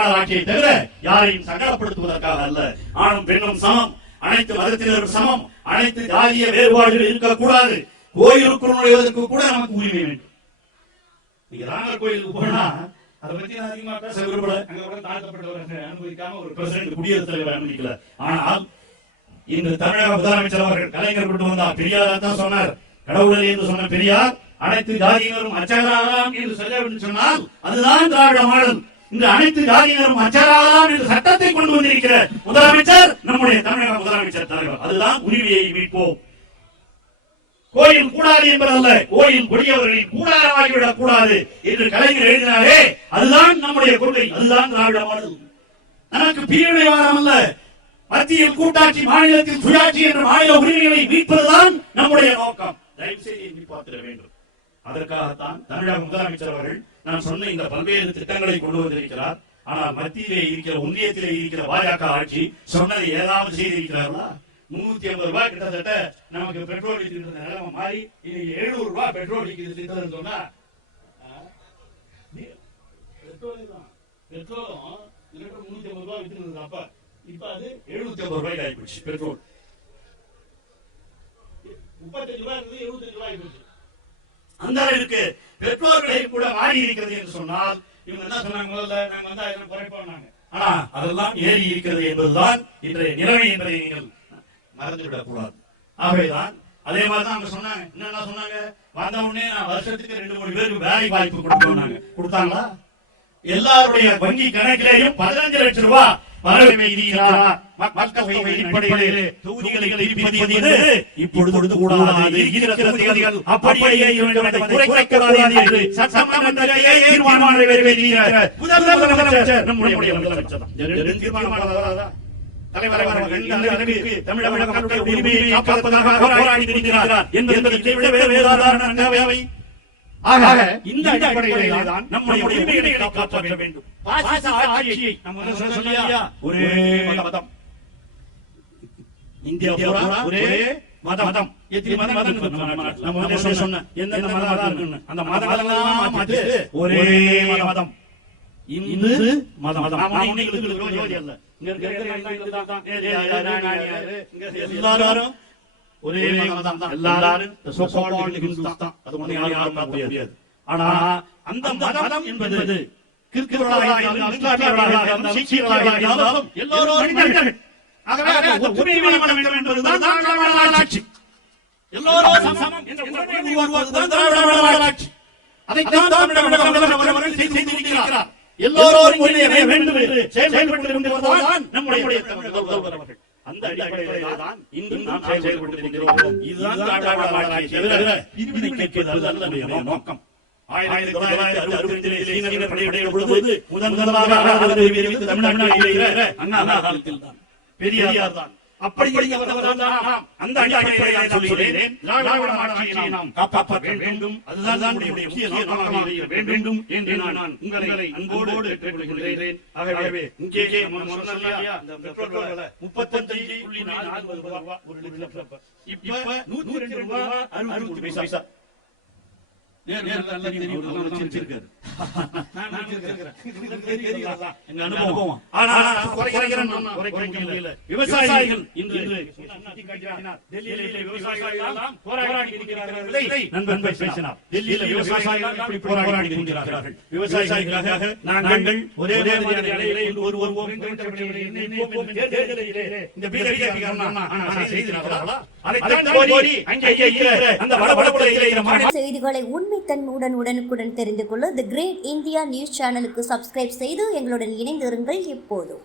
Model ஆட்சியை தவிர யாரையும் சங்கடப்படுத்துவதற்காக அல்ல. ஆணும் பெண்ணும் சமம், அனைத்து மதத்தினரும் சமம், அனைத்து ஜாதிய வேறுபாடுகள் இருக்கக்கூடாது. கோயிலுக்குள் நுழைவதற்கு கூட நமக்கு உரிமை வேண்டும். நீங்க ராமர் கோயிலுக்கு போனா அதை பத்தி நான் அதிகமா பேச விரும்பல. அங்க கூட தாழ்த்தப்பட்டவர்கள் அனுமதிக்காம ஒரு பிரசிடண்ட் குடியரசுத் தலைவர் அனுமதிக்கல. ஆனால் இன்று தமிழக முதலமைச்சர் அவர்கள் கலைஞர் கொண்டு வந்தார். பெரியார் தான் சொன்னார், கடவுளை என்று சொன்ன பெரியார் அனைத்து ஜாதியினரும் அச்சகராகலாம் என்று சொல்ல வேண்டும் சொன்னால் அதுதான் திராவிட மாடல். இந்த அனைத்து ஜாதியினரும் அச்சகராகலாம் என்று சட்டத்தை கொண்டு வந்திருக்கிற முதலமைச்சர் நம்முடைய தமிழக முதலமைச்சர் தலைவர். அதுதான் உரிமையை மீட்போம். கோயில் கூடாது என்பதல்ல, கோயில் கொடியவர்களின் கூடாரமாகிவிடக் கூடாது என்று கலைஞர் எழுதினாரே, அதுதான் நம்முடைய கொள்கை, அதுதான் திராவிட மாடல். நமக்கு பிரிவினைவாதம் அல்ல, மத்தியில் கூட்டாட்சி, மாநிலத்தில் சுயாட்சி என்ற மாநில உரிமைகளை மீட்பதுதான் நம்முடைய நோக்கம். தயவு செய்து எண்ணி பார்த்திட வேண்டும். அதற்காகத்தான் தமிழக முதலமைச்சர் அவர்கள் நான் சொன்ன இந்த பல்வேறு திட்டங்களை கொண்டு வந்திருக்கிறார். ஆனால் மத்தியிலே இருக்கிற, ஒன்றியத்திலே இருக்கிற பாஜக ஆட்சி சொன்னதை ஏதாவது செய்திருக்கிறார்களா? 350 ரூபாய் கிட்டத்தட்ட நமக்கு பெட்ரோல் இருக்கின்ற நிலைமை மாறி இன்னைக்கு 700 ரூபாய் பெட்ரோல் இருக்கிறது சொன்னா, பெட்ரோலும் 350 ரூபாய் வித்துருந்தது. அப்ப இப்ப அது 750 ரூபாய்க்கு ஆயிப்போச்சு. பெட்ரோல் 35 ரூபாய் இருந்து 75 ரூபாய் ஆயிப்போச்சு. அந்த அளவுக்கு பெட்ரோல் விலை கூட மாறி இருக்கிறது என்று சொன்னால் இவங்க என்ன சொன்னாங்க, முதல்ல நாங்க வந்து அதெல்லாம் குறைப்போம். ஆனா அதெல்லாம் ஏறி இருக்கிறது என்பதுதான் இன்றைய நிலைமை என்பதை நீங்கள் மறந்துவிடக் கூடாது. ஆகவேதான் அதே மாதிரிதான் அவங்க சொன்னாங்க. என்ன சொன்னாங்க, வந்த உடனே நான் வருஷத்துக்கு 2-3 பேருக்கு வேலை வாய்ப்பு கொடுத்தோம். கொடுத்தாங்களா? எல்லாருடைய வங்கி கணக்கிலேயும் 15 லட்சம் ரூபாய் வரவு வைத்திருக்கிறார். மக்கள் அடிப்படையிலே தொகுதிகளை திருப்பது இப்பொழுது கூடாது. இருக்கிற அப்படியே குறைக்கக்கூடாது என்று சட்டமன்றத்திலே தீர்மானம் நிறைவேற்றினார் முதலமைச்சர். நம்முடைய முதலமைச்சர் தீர்மானம் தலைவர் தமிழக மக்களுடைய உரிமையை காப்பதற்காக போராடி இருக்கிறார் என்பதை விட வேறு தேவை. ஆக இந்த அடிப்படையிலே தான் நம்முடைய உரிமைகளை காப்பாற்ற வேண்டும். பாசிச ஆட்சியை நம்ம சொல்லியா, ஒரே மதம், இந்தியா பூரா ஒரே மதம், எத்தனை மதம் நம்ம சொன்ன எந்த மதம், அந்த மதமெல்லாம் ஒரே மதம், இந்து மதம். விரோதி அல்ல, எல்லாரும் ஒரே மதம் தான், எல்லாரும் அது ஒண்ணு யாரும் பார்க்க முடியாது. ஆனா அந்த மதம் என்பது கிறிஸ்தவர்களாக இருந்தாலும் சீக்கியர்களாக இருந்தாலும் எல்லோரும் மனிதர்கள். ஆகவே ஒற்றுமை வேண்டும் என்பதுதான் திராவிட மாடல் ஆட்சி. எல்லோரும் சமம் என்ற உணர்வை உருவாக்குவதுதான் திராவிட மாடல் ஆட்சி. அதைத்தான் தமிழக செய்திருக்கிறார். எல்லோரும் உரிமையை வேண்டும் என்று செயல்படுத்திருக்கிறதுதான் நம்முடைய தமிழக முதல்வர் அவர்கள். அந்த அடிப்படையிலே தான் இன்று நாம் செயல்படுத்திருக்கிறோம். இதுதான் திராவிட மாடல் ஆட்சி. பிரிவினை கேட்பது அல்ல நம்முடைய நோக்கம். 1965 சீன படையுடைய பொழுது முதலாக தமிழ்நாட்டில் அண்ணா காலத்தில் தான், பெரியார் தான். அப்படி அந்த அடிப்படையிலே சொல்கிறேன், திராவிட மாடல் ஆட்சியை நாம் காப்பாற்ற வேண்டும். அதுதான் நம்முடைய முக்கிய நோக்கமாக வேண்டும் என்று நான் உங்களை அன்போடு கேட்டுக்கொள்கிறேன். ஆகவே இங்கே நம்ம சொன்னோம்லையா, இந்த பெட்ரோல் விலை 35.40 ரூபாய் ஒரு லிட்டர். இப்ப 102 ரூபாய் 63 பைசா. விவசாயிகள் இன்று விவசாயிகளுக்காக நாங்கள் ஒரே செய்திகளை உண்மைத்தன்மையுடன் உடனுக்குடன் தெரிந்து கொள்ள தி கிரேட் இந்தியா நியூஸ் சேனலுக்கு சப்ஸ்கிரைப் செய்து எங்களுடன் இணைந்திருங்கள். இப்போதும்